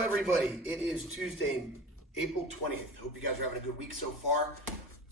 Hello everybody, it is Tuesday, April 20th. Hope you guys are having a good week so far.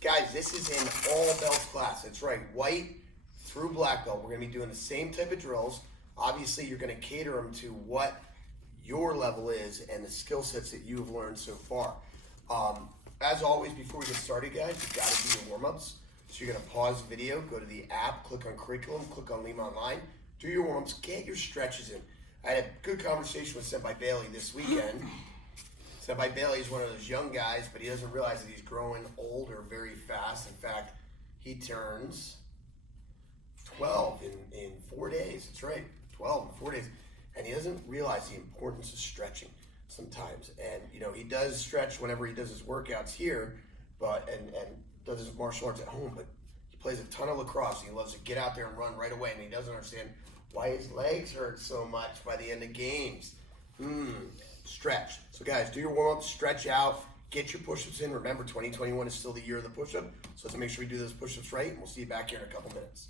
Guys, this is an all belts class. That's right, white through black belt. We're gonna be doing the same type of drills. Obviously, you're gonna cater them to what your level is and the skill sets that you have learned so far. As always, before we get started, guys, you've gotta do your warm-ups. So you're gonna pause the video, go to the app, click on curriculum, click on Lima Online, do your warm-ups, get your stretches in. I had a good conversation with Senpai Bailey this weekend. Senpai Bailey is one of those young guys, but he doesn't realize that he's growing older very fast. In fact, he turns 12 in 4 days. That's right, 12 in 4 days. And he doesn't realize the importance of stretching sometimes. And you know, he does stretch whenever he does his workouts here, but and does his martial arts at home, but he plays a ton of lacrosse. He loves to get out there and run right away, and he doesn't understand why his legs hurt so much by the end of games. Stretch. So guys, do your warm-up, stretch out, get your push-ups in. Remember, 2021 is still the year of the push-up, so let's make sure we do those push-ups right, and we'll see you back here in a couple minutes.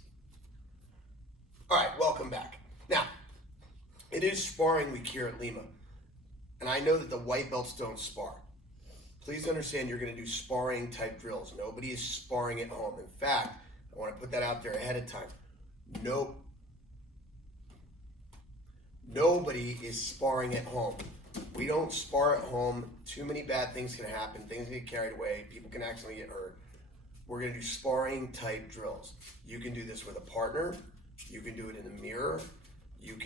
All right, welcome back. Now, it is sparring week here at Lima, and I know that the white belts don't spar. Please understand you're gonna do sparring type drills. Nobody is sparring at home. In fact, I wanna put that out there ahead of time. Nobody is sparring at home. We don't spar at home. Too many bad things can happen. Things get carried away. People can accidentally get hurt. We're gonna do sparring type drills. You can do this with a partner. You can do it in the mirror. You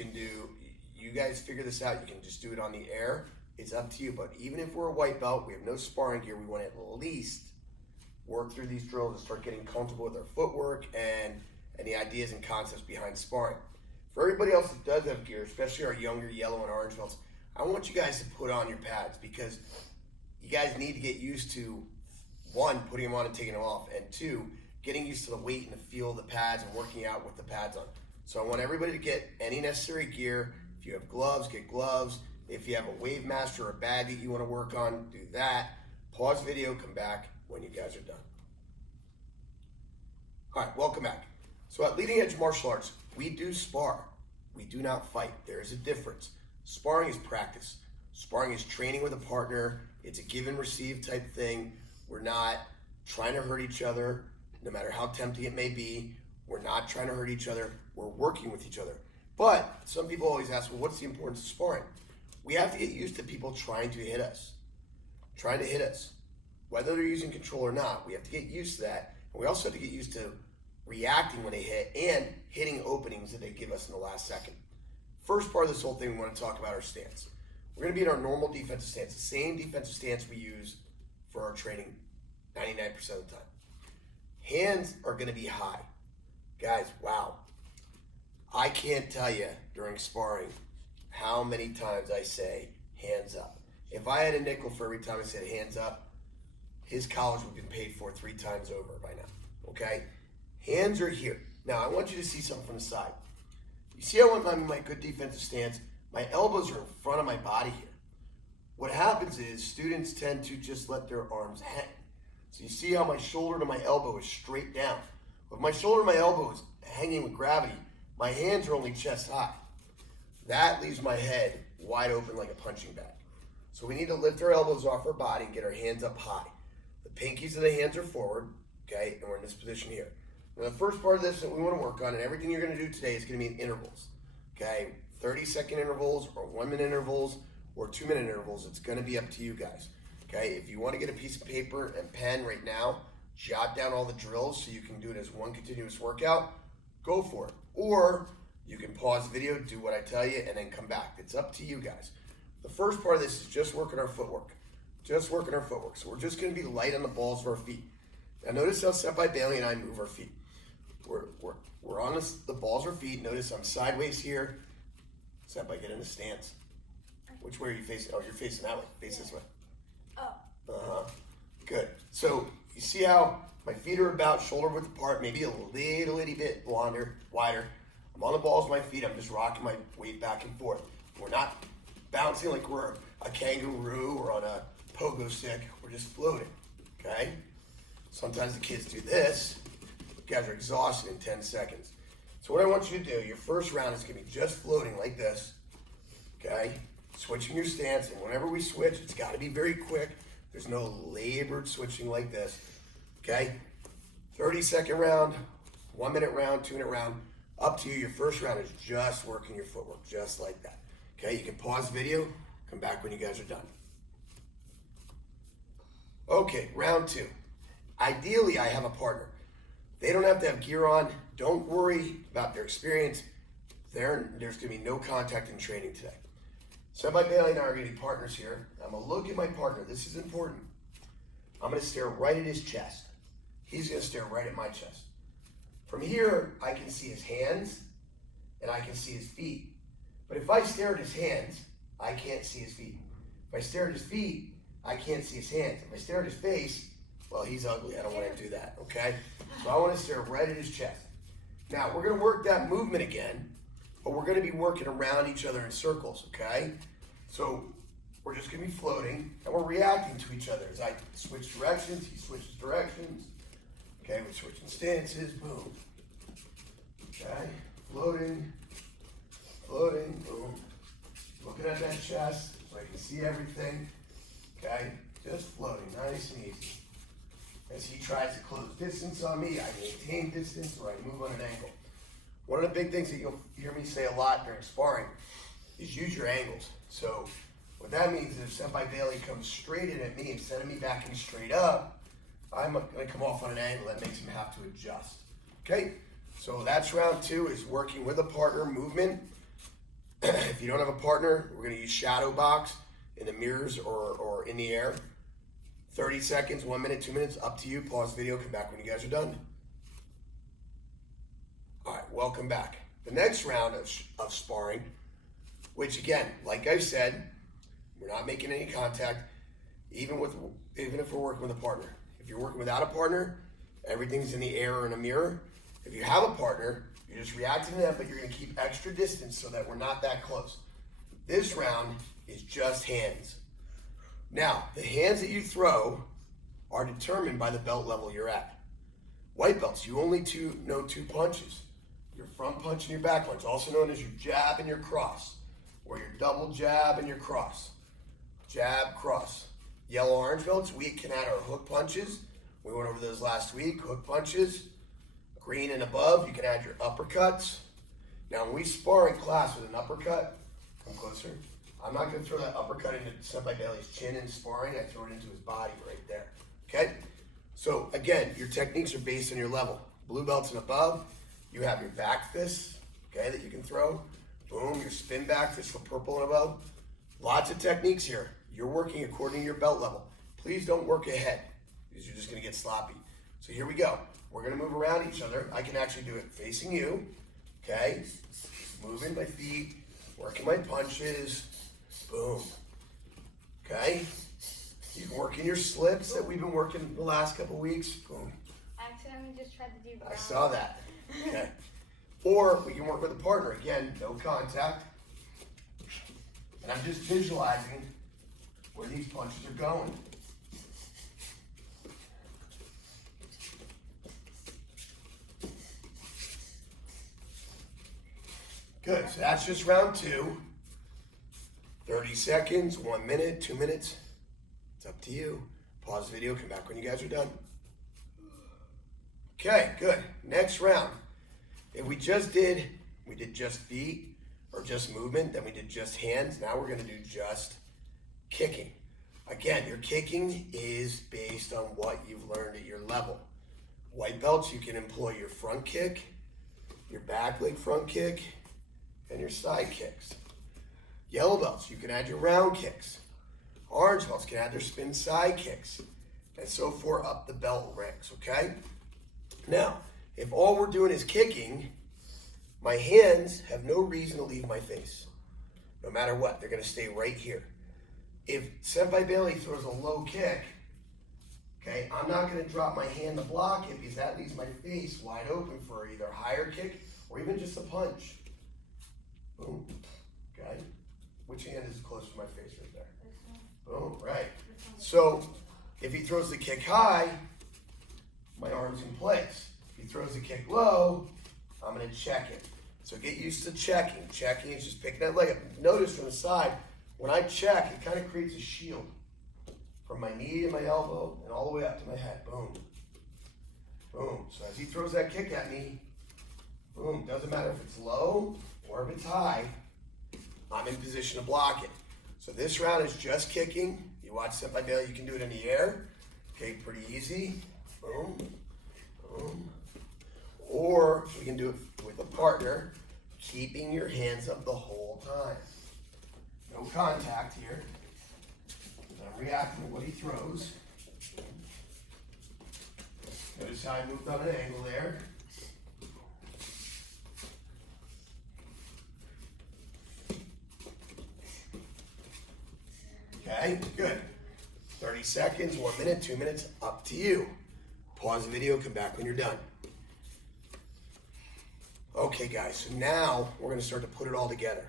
guys figure this out. You can just do it on the air. It's up to you. But even if we're a white belt, we have no sparring gear. We want to at least work through these drills and start getting comfortable with our footwork and the ideas and concepts behind sparring. For everybody else that does have gear, especially our younger yellow and orange belts, I want you guys to put on your pads because you guys need to get used to, one, putting them on and taking them off, and two, getting used to the weight and the feel of the pads and working out with the pads on. So I want everybody to get any necessary gear. If you have gloves, get gloves. If you have a Wave Master or a bag that you want to work on, do that. Pause video, come back when you guys are done. All right, welcome back. So at Leading Edge Martial Arts, we do spar. We do not fight. There is a difference. Sparring is practice. Sparring is training with a partner. It's a give and receive type thing. We're not trying to hurt each other, no matter how tempting it may be. We're not trying to hurt each other. We're working with each other. But some people always ask, well, what's the importance of sparring? We have to get used to people trying to hit us. Whether they're using control or not, we have to get used to that. And we also have to get used to reacting when they hit and hitting openings that they give us in the last second. First part of this whole thing, we want to talk about our stance. We're going to be in our normal defensive stance, the same defensive stance we use for our training 99% of the time. Hands are going to be high. Guys, wow. I can't tell you during sparring how many times I say hands up. If I had a nickel for every time I said hands up, his college would have been paid for 3 times over by now, okay? Hands are here. Now, I want you to see something from the side. You see how I'm in my good defensive stance? My elbows are in front of my body here. What happens is students tend to just let their arms hang. So you see how my shoulder to my elbow is straight down. If my shoulder to my elbow is hanging with gravity, my hands are only chest high. That leaves my head wide open like a punching bag. So we need to lift our elbows off our body and get our hands up high. The pinkies of the hands are forward, okay, and we're in this position here. Now, the first part of this that we want to work on, and everything you're going to do today is going to be in intervals, okay? 30-second intervals or 1-minute intervals or 2-minute intervals. It's going to be up to you guys, okay? If you want to get a piece of paper and pen right now, jot down all the drills so you can do it as one continuous workout, go for it. Or you can pause the video, do what I tell you, and then come back. It's up to you guys. The first part of this is just working our footwork. So we're just going to be light on the balls of our feet. Now notice how Senpai Bailey and I move our feet. We're on the balls of our feet. Notice I'm sideways here. Senpai, get in the stance. Which way are you facing? Oh, you're facing that way. Face this way. Oh. Good. So you see how my feet are about shoulder width apart, maybe a little itty bit wider. I'm on the balls of my feet. I'm just rocking my weight back and forth. We're not bouncing like we're a kangaroo or on a pogo stick. We're just floating, okay? Sometimes the kids do this. You guys are exhausted in 10 seconds. So what I want you to do, your first round is going to be just floating like this, okay? switching your stance, and whenever we switch, it's got to be very quick. There's no labored switching like this, okay? 30-second round, 1 minute round, 2 minute round, up to you. Your first round is just working your footwork, just like that, okay? You can pause the video, come back when you guys are done. Okay, round 2. Ideally, I have a partner. They don't have to have gear on. Don't worry about their experience. There's going to be no contact in training today. Senpai Bailey and I are going to be partners here. I'm going to look at my partner. This is important. I'm going to stare right at his chest. He's going to stare right at my chest. From here, I can see his hands and I can see his feet. But if I stare at his hands, I can't see his feet. If I stare at his feet, I can't see his hands. If I stare at his face, well, he's ugly. I don't want to do that, okay? So I want to stare right at his chest. Now, we're going to work that movement again, but we're going to be working around each other in circles, okay? So we're just going to be floating, and we're reacting to each other. As I switch directions, he switches directions. Okay, we're switching stances, boom. Okay, floating, boom. Looking at that chest so I can see everything. Okay, just floating, nice and easy. As he tries to close distance on me, I maintain distance or I move on an angle. One of the big things that you'll hear me say a lot during sparring is use your angles. So what that means is if Senpai Bailey comes straight in at me instead of me backing straight up, I'm going to come off on an angle that makes him have to adjust. Okay, so that's round 2 is working with a partner movement. If you don't have a partner, we're going to use shadow box in the mirrors or in the air. 30 seconds, 1 minute, 2 minutes, up to you. Pause the video, come back when you guys are done. All right, welcome back. The next round of sparring, which again, like I said, we're not making any contact, even if we're working with a partner. If you're working without a partner, everything's in the air or in a mirror. If you have a partner, you're just reacting to them, but you're going to keep extra distance so that we're not that close. This round is just hands. Now, the hands that you throw are determined by the belt level you're at. White belts, you only know 2 punches. Your front punch and your back punch, also known as your jab and your cross, or your double jab and your cross. Jab, cross. Yellow, orange belts, we can add our hook punches. We went over those last week, hook punches. Green and above, you can add your uppercuts. Now, when we spar in class with an uppercut, come closer. I'm not going to throw that uppercut into Senpai Bailey's chin in sparring. I throw it into his body right there. Okay? So, again, your techniques are based on your level. Blue belts and above, you have your back fists, okay, that you can throw. Boom, your spin back fist for purple and above. Lots of techniques here. You're working according to your belt level. Please don't work ahead because you're just going to get sloppy. So here we go. We're going to move around each other. I can actually do it facing you, okay? Moving my feet, working my punches. Boom. Okay? You can work in your slips that we've been working the last couple weeks. Boom. I accidentally just tried to do brown. I saw that. Okay. Or we can work with a partner. Again, no contact. And I'm just visualizing where these punches are going. Good. So that's just round 2. 30 seconds, 1 minute, 2 minutes. It's up to you. Pause the video, come back when you guys are done. Okay, good. Next round. If we did just feet or just movement, then we did just hands. Now we're going to do just kicking. Again, your kicking is based on what you've learned at your level. White belts, you can employ your front kick, your back leg front kick, and your side kicks. Yellow belts, you can add your round kicks. Orange belts can add their spin side kicks, and so forth up the belt ranks, okay? Now, if all we're doing is kicking, my hands have no reason to leave my face. No matter what, they're going to stay right here. If Senpai Bailey throws a low kick, okay, I'm not going to drop my hand to block it because that leaves my face wide open for either a higher kick or even just a punch. Boom. Okay. Which hand is close to my face right there? Boom. Right. So if he throws the kick high, my arm's in place. If he throws the kick low, I'm going to check it. So get used to checking. Checking is just picking that leg up. Notice from the side, when I check, it kind of creates a shield from my knee to my elbow and all the way up to my head. Boom. Boom. So as he throws that kick at me, boom, doesn't matter if it's low or if it's high, I'm in position to block it. So this round is just kicking. You watch Senpai Bailey, you can do it in the air. Okay, pretty easy. Boom, boom. Or we can do it with a partner, keeping your hands up the whole time. No contact here. I'm reacting to what he throws. Notice how I moved on an angle there. Okay, good. 30 seconds, 1 minute, 2 minutes, up to you. Pause the video, come back when you're done. Okay guys, so now we're gonna start to put it all together.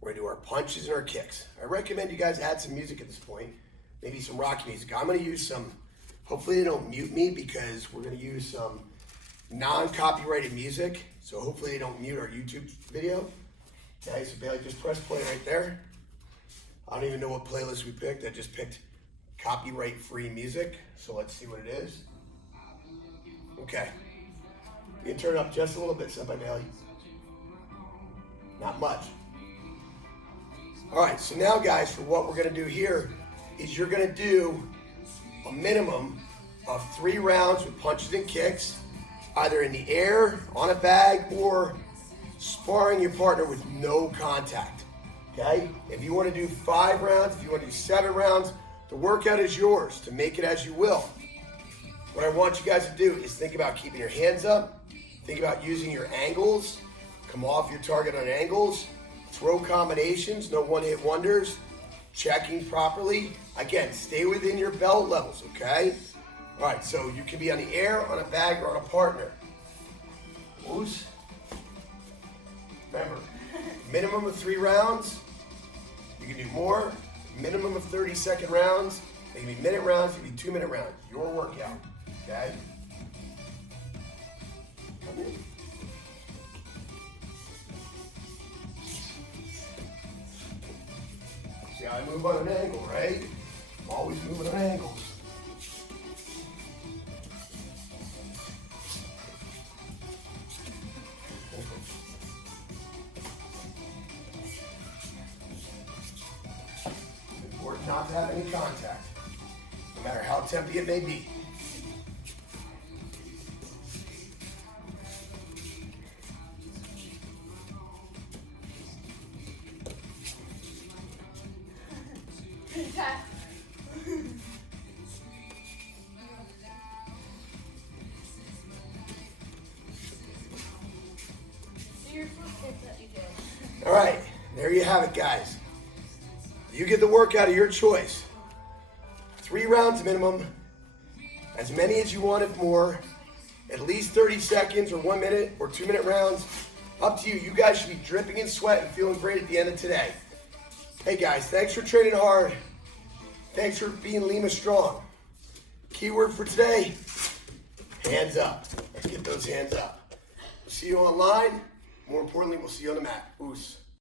We're gonna do our punches and our kicks. I recommend you guys add some music at this point, maybe some rock music. I'm gonna use some, hopefully they don't mute me because we're gonna use some non-copyrighted music. So hopefully they don't mute our YouTube video. Okay, so Bailey, just press play right there. I don't even know what playlist we picked. I just picked copyright-free music. So let's see what it is. Okay. You can turn it up just a little bit, Senpai Bailey. Not much. All right, so now guys, for what we're gonna do here is you're gonna do a minimum of 3 rounds with punches and kicks, either in the air, on a bag, or sparring your partner with no contact, okay? If you wanna do 5 rounds, if you wanna do 7 rounds, the workout is yours to make it as you will. What I want you guys to do is think about keeping your hands up, think about using your angles, come off your target on angles, throw combinations, no one-hit wonders, checking properly. Again, stay within your belt levels, okay? All right, so you can be on the air, on a bag, or on a partner. Loose. Remember, minimum of 3 rounds. You can do more. Minimum of 30-second rounds. They can be minute rounds, they can be 2-minute rounds. Your workout, okay? Come in. See how I move on an angle, right? I'm always moving on angles. It's important not to have any contact, no matter how tempting it may be. All right, there you have it, guys. You get the workout of your choice. 3 rounds minimum, as many as you want if more, at least 30 seconds or 1 minute or 2-minute rounds. Up to you. You guys should be dripping in sweat and feeling great at the end of today. Hey guys, thanks for training hard. Thanks for being Lima strong. Keyword for today, hands up. Let's get those hands up. We'll see you online. More importantly, we'll see you on the mat. Oos.